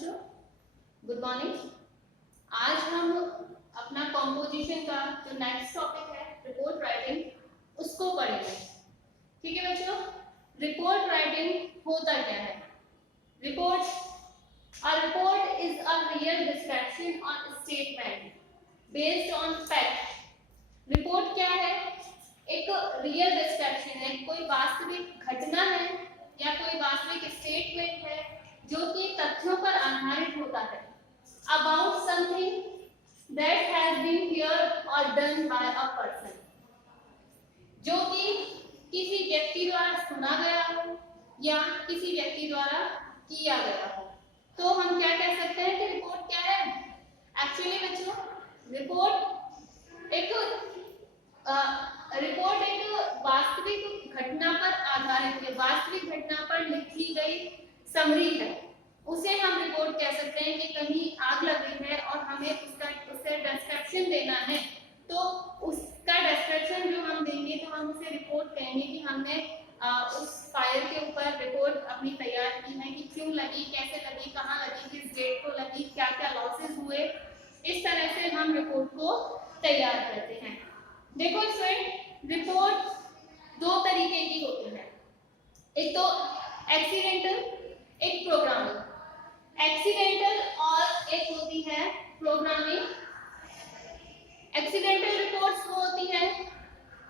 बच्चों, good morning. आज हम अपना कॉम्पोजिशन का जो नेक्स्ट टॉपिक है रिपोर्ट राइटिंग, उसको पढ़ेंगे। ठीक है बच्चों, रिपोर्ट राइटिंग होता क्या है? A report is a real description or statement based on fact। Report क्या है? एक रियल डिस्क्रिप्शन है, कोई वास्तविक घटना है या कोई वास्तविक स्टेटमेंट है जो कि तथ्यों पर आधारित होता है। About something that has been heard और डन बाय अ पर्सन, जो कि किसी व्यक्ति द्वारा सुना गया हो या किसी व्यक्ति द्वारा किया गया हो। तो हम क्या कह सकते हैं कि रिपोर्ट क्या है? एक्चुअली बच्चों, रिपोर्ट एक वास्तविक घटना पर आधारित है, वास्तविक घटना पर लिखी गई समरी है। उसे हम रिपोर्ट कह सकते हैं कि कहीं आग लगी है और हमें उससे डिस्क्रिप्शन देना है, तो उसका डिस्क्रिप्शन जो हम देंगे तो हम उसे रिपोर्ट कहेंगे कि हमने उस फायर के ऊपर रिपोर्ट अपनी तैयार की है कि क्यों लगी, कैसे लगी, कहाँ लगी, किस डेट को लगी, क्या क्या लॉसेस हुए। इस तरह से हम रिपोर्ट को तैयार करते हैं। देखो स्टूडेंट, रिपोर्ट दो तरीके की होती है, एक तो एक्सीडेंटल, एक प्रोग्रामिंग। एक्सीडेंटल और एक होती है प्रोग्रामिंग। एक्सीडेंटल रिपोर्ट्स वो होती है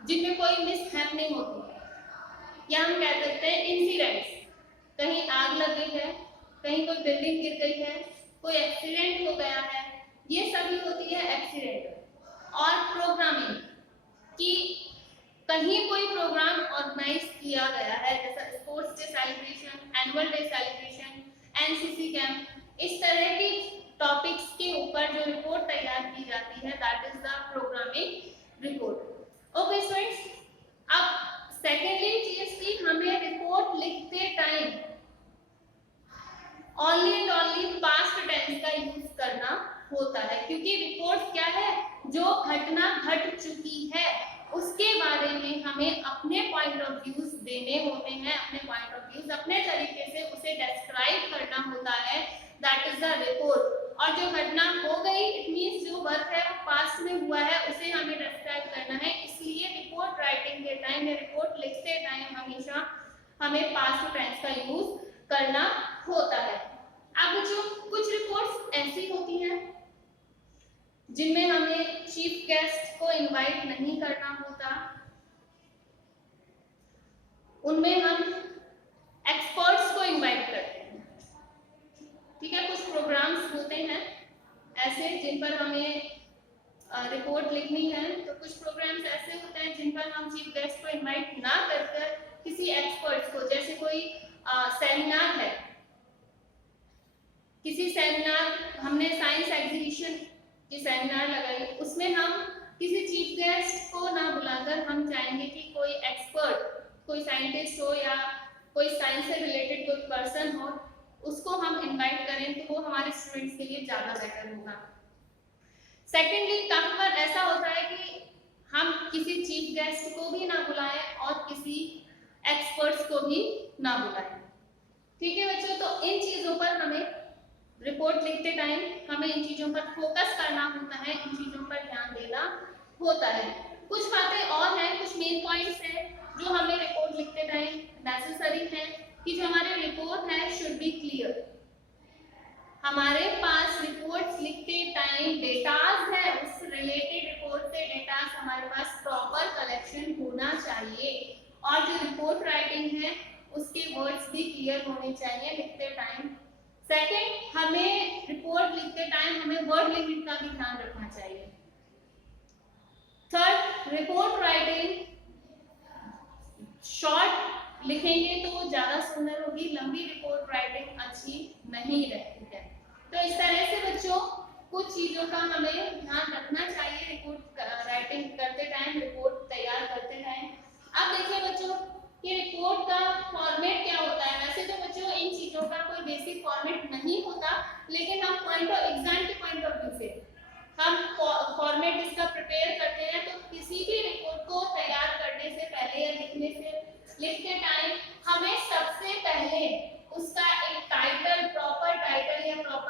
जिनमें कोई मिसहैपनिंग होती है, या हम कह सकते हैं इंसिडेंट्स। कहीं आग लग गई है, कहीं कोई बिल्डिंग गिर गई है, कोई एक्सीडेंट हो गया है, ये सभी होती है एक्सीडेंटल। और प्रोग्रामिंग कि कहीं कोई प्रोग्राम ऑर्गेनाइज किया गया है, जैसा sports day celebration, annual day celebration, NCC camp, इस तरह की टॉपिक्स के ऊपर जो रिपोर्ट तैयार की जाती है, that is the programming report. Okay students, अब सेकेंडली चीज की हमें रिपोर्ट लिखते time only and only past tense का यूज करना होता है, क्योंकि रिपोर्ट क्या है? जो घटना घट चुकी है उसके बारे में हमें अपने पॉइंट ऑफ व्यूज देने होते हैं, अपने पॉइंट ऑफ व्यूज अपने तरीके से उसे डिस्क्राइब करना होता है, दैट इज द रिपोर्ट। और जो घटना हो गई, इट मींस जो वर्क है वो पास्ट में हुआ है, उसे हमें डिस्क्राइब करना है। इसलिए रिपोर्ट राइटिंग के टाइम या रिपोर्ट लिखते टाइम हमेशा हमें पास्ट टेंस का यूज करना होता है। अब जो कुछ रिपोर्ट्स ऐसी होती हैं जिनमें हमें चीफ गेस्ट को इनवाइट नहीं करना होता, उनमें हम एक्सपर्ट्स को इनवाइट करते हैं। ठीक है, कुछ प्रोग्राम्स होते हैं ऐसे जिन पर हमें रिपोर्ट लिखनी है, तो कुछ प्रोग्राम्स ऐसे होते हैं जिन पर हम चीफ गेस्ट को इनवाइट ना करकर किसी एक्सपर्ट्स को, जैसे कोई सेमिनार है, किसी सेमिनार, हमने साइंस एग्जीबिशन की सेमिनार लगाई, उसमें हम किसी चीफ गेस्ट को ना बुलाकर हम चाहेंगे कि कोई एक्सपर्ट, कोई साइंटिस्ट हो या कोई साइंस से रिलेटेड कोई पर्सन हो, उसको हम इनवाइट करें, तो वो हमारे स्टूडेंट्स के लिए ज्यादा बेटर होगा। सेकेंडली, काफी बार ऐसा होता है कि हम किसी चीफ गेस्ट को भी ना बुलाएं और किसी एक्सपर्ट्स को भी ना बुलाएं। ठीक है बच्चों, तो इन चीजों पर हमें रिपोर्ट लिखते टाइम हमें इन चीजों पर फोकस करना होता है, इन चीजों पर ध्यान देना होता है। कुछ बातें और हैं, कुछ मेन पॉइंट्स हैं जो हमें रिपोर्ट लिखते टाइम नेसेसरी है कि जो हमारे रिपोर्ट है शुड बी क्लियर। हमारे पास रिपोर्ट्स लिखते टाइम डेटाज है, उस रिलेटेड रिपोर्ट से डेटाज हमारे पास प्रॉपर कलेक्शन होना चाहिए, और जो रिपोर्ट राइटिंग है उसके वर्ड्स भी क्लियर होने चाहिए लिखते टाइम। सेकेंड, हमें रिपोर्ट लिखते टाइम हमें वर्ड लिमिट का भी ध्यान रखना चाहिए। थर्ड, रिपोर्ट राइटिंग शॉर्ट लिखेंगे तो ज्यादा सुंदर होगी, लंबी रिपोर्ट राइटिंग अच्छी नहीं रहती है। तो इस तरह से बच्चों कुछ चीजों का हमें ध्यान रखना चाहिए रिपोर्ट राइटिंग करते टाइम, रिपोर्ट तैयार करते टाइम। अब देखिए बच्चों कि रिपोर्ट का फॉर्मेट क्या होता है। वैसे तो बच्चों इन चीजों का कोई बेसिक फॉर्मेट नहीं होता, लेकिन हम पॉइंट ऑफ एग्जाम के पॉइंट ऑफ व्यू से हम फॉर्मेट इसका प्रिपेयर करते हैं। तो किसी भी रिपोर्ट को तैयार करने से पहले या लिखते टाइम हमें सबसे पहले उसका एक टाइटल, प्रॉपर टाइटल या proper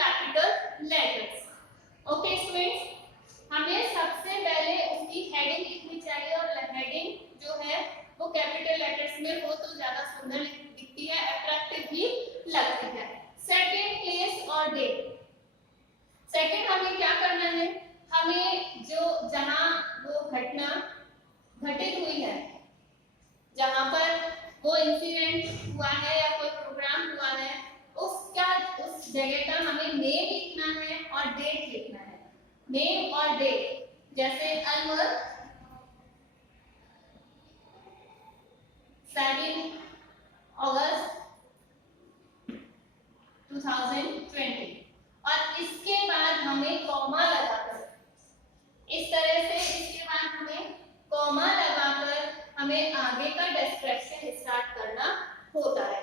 capital letters. Okay students, हमें सबसे पहले उसकी हेडिंग लिखनी चाहिए और हेडिंग जो है वो कैपिटल लेटर्स में हो तो ज्यादा सुंदर दिखती है, अट्रैक्टिव भी लगती है। सेकंड, प्लेस और डेट। सेकंड, हमें क्या करना है, हमें जो जहां वो घटना घटित हुई है, जहां पर वो इंसिडेंट हुआ है या कोई प्रोग्राम हुआ है, उस जगह का हमें नेम लिखना है और डेट लिखना है। नेम और डेट, जैसे अलवर 7 अगस्त 2020, और इसके बाद हमें कॉमा लगाकर, इस तरह से इसके बाद हमें कॉमा लगाकर हमें आगे का डिस्क्रिप्शन स्टार्ट करना होता है।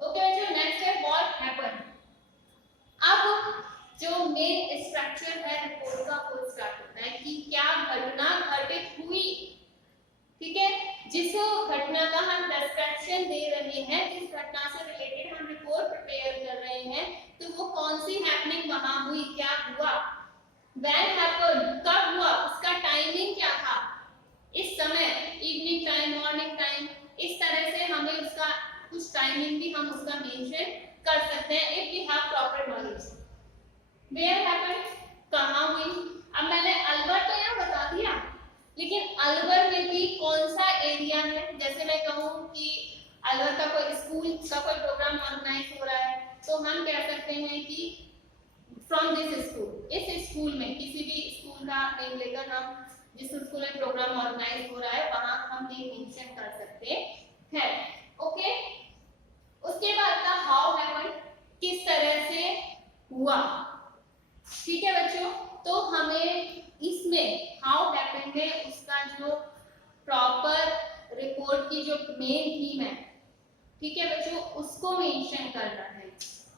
ओके बच्चों, नेक्स्ट है व्हाट हैपेंड। अब जो मेन स्ट्रक्चर है रिपोर्ट का वो स्टार्ट होता है कि क्या घटना घटित हुई। ठीक है, जिस घटना का हम डिस्क्रिप्शन दे रहे हैं, जिस घटना से रिलेटेड हम रिपोर्ट प्रिपेयर कर रहे हैं, तो वो कौन सी हैपनिंग वहां हुई, क्या हुआ, व्हेन हैपेंड, कब हुआ, उसका टाइमिंग क्या था, इस समय, इवनिंग टाइम, मॉर्निंग टाइम, इस तरह से हमें उसका कुछ टाइमिंग भी हम उसका मेंशन कर सकते हैं if we have proper knowledge. Where happened, कहां हुई। अब मैंने अलवर तो यहाँ बता दिया, लेकिन अलवर में भी कौन सा एरिया है, जैसे मैं कहूँ कि अलवर का कोई स्कूल का कोई प्रोग्राम ऑर्गेनाइज हो रहा है, तो हम कह सकते हैं कि फ्रॉम दिस स्कूल, इस स्कूल में, किसी भी स्कूल का नेम लेकर हम जिस स्कूल में प्रोग्राम ऑर्गेनाइज हो रहा है वहां हम नेम मेंशन कर सकते हैं। ओके, उसके बाद का हाउ हैपेंड, किस तरह से हुआ। ठीक है बच्चों, तो हमें इसमें हाउ हैपेंड में उसका जो प्रॉपर रिपोर्ट की जो मेन थीम है, ठीक है बच्चों, उसको मेंशन करना है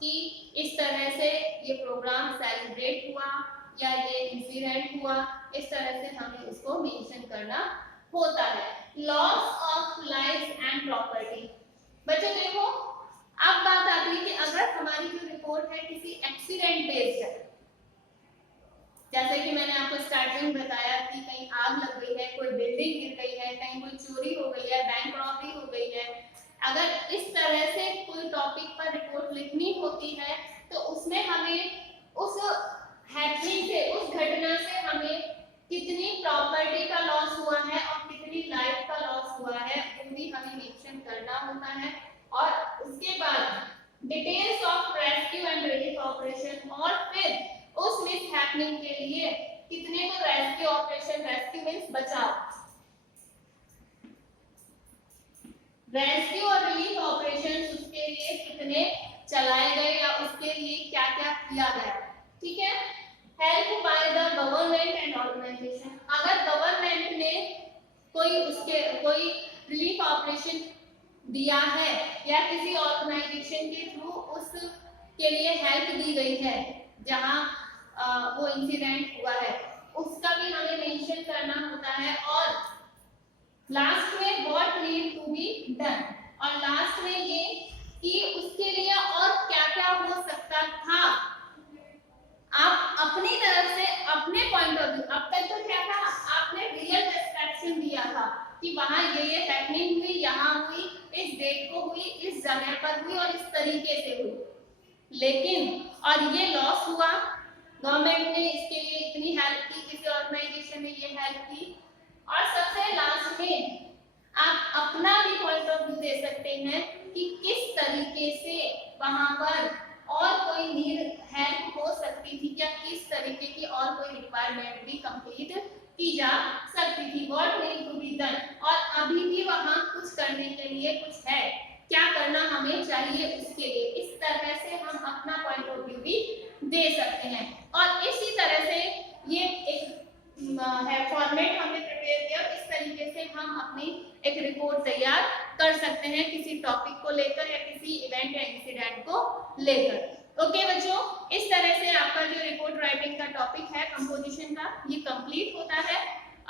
कि इस तरह से ये प्रोग्राम सेलिब्रेट हुआ या ये इंसिडेंट हुआ, इस तरह से हमें उसको मेंशन करना होता है। Loss of life and property. बच्चों देखो, अब बात आती है कि अगर हमारी जो रिपोर्ट है किसी एक्सीडेंट बेस्ड है, जैसे कि मैंने आपको स्टार्टिंग में बताया कि कहीं आग लग गई है, कोई बिल्डिंग गिर गई है, कहीं कोई चोरी हो गई है, बैंक रॉबरी हो गई है, अगर इस तरह से कोई टॉपिक पर रिपोर्ट लिखनी होती है, तो उसमें हमें उस हैपनिंग से, उस घटना से हमें कितनी प्रॉपर्टी का लॉस हुआ है और कितनी लाइफ का लॉस हुआ है वो भी हमें मेंशन करना होता है। और उसके बाद details of rescue and relief operation, और फिर उस मिस हैपनिंग के लिए कितने को रेस्क्यू ऑपरेशन, रेस्क्यू मींस बचाव, रेस्क्यू और रिलीफ ऑपरेशन उसके लिए कितने चलाए गए या उसके लिए क्या क्या किया गया। ठीक है, help by the government and organization, अगर गवर्नमेंट ने कोई रिलीफ ऑपरेशन दिया है या किसी ऑर्गेनाइजेशन के थ्रू उसके लिए हेल्प दी गई है जहां वो इंसिडेंट हुआ है, उसका भी हमें मेंशन करना होता है। और लास्ट में what need to be done, और लास्ट में ये कि उसके लिए और क्या क्या हो सकता था। आप अपनी तरफ से, अपने पॉइंट ऑफ व्यू, अब तक तो क्या था, आपने रियल डिस्क्रिप्शन दिया था कि वहां ये हैपनिंग हुई, यहाँ हुई, इस डेट को हुई, इस जगह पर हुई और इस तरीके से हुई, लेकिन और ये लॉस हुआ, गवर्नमेंट ने इसके लिए इतनी हेल्प की, किसी ऑर्गेनाइजेशन ने ये हेल्प की, और सबसे लास्ट में आप अपना भी पॉइंट ऑफ व्यू दे सकते हैं कि किस तरीके से वहां पर और कोई नीड हेल्प हो सकती थी, क्या किस तरीके की और कोई रिक्वायरमेंट भी कंप्लीट की जा सकती थी, what need to be done, और अभी भी वहां कुछ करने के लिए कुछ है, क्या करना हमें चाहिए उसके लिए। इस तरह से हम अपना पॉइंट ऑफ व्यू भी दे सकते हैं, और इसी तरह से ये एक है फॉर्मेट हमने प्रिपेयर किया, इस तरीके से हम अपनी एक रिपोर्ट तैयार कर सकते हैं किसी टॉपिक को लेकर या किसी इवेंट या इंसिडेंट को लेकर। ओके बच्चों, इस तरह से आपका जो रिपोर्ट राइटिंग का टॉपिक है कंपोजिशन का, ये कंप्लीट होता है।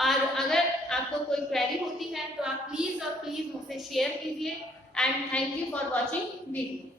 और अगर आपको कोई क्वेरी होती है तो आप प्लीज मुझसे शेयर कीजिए, and thank you for watching video.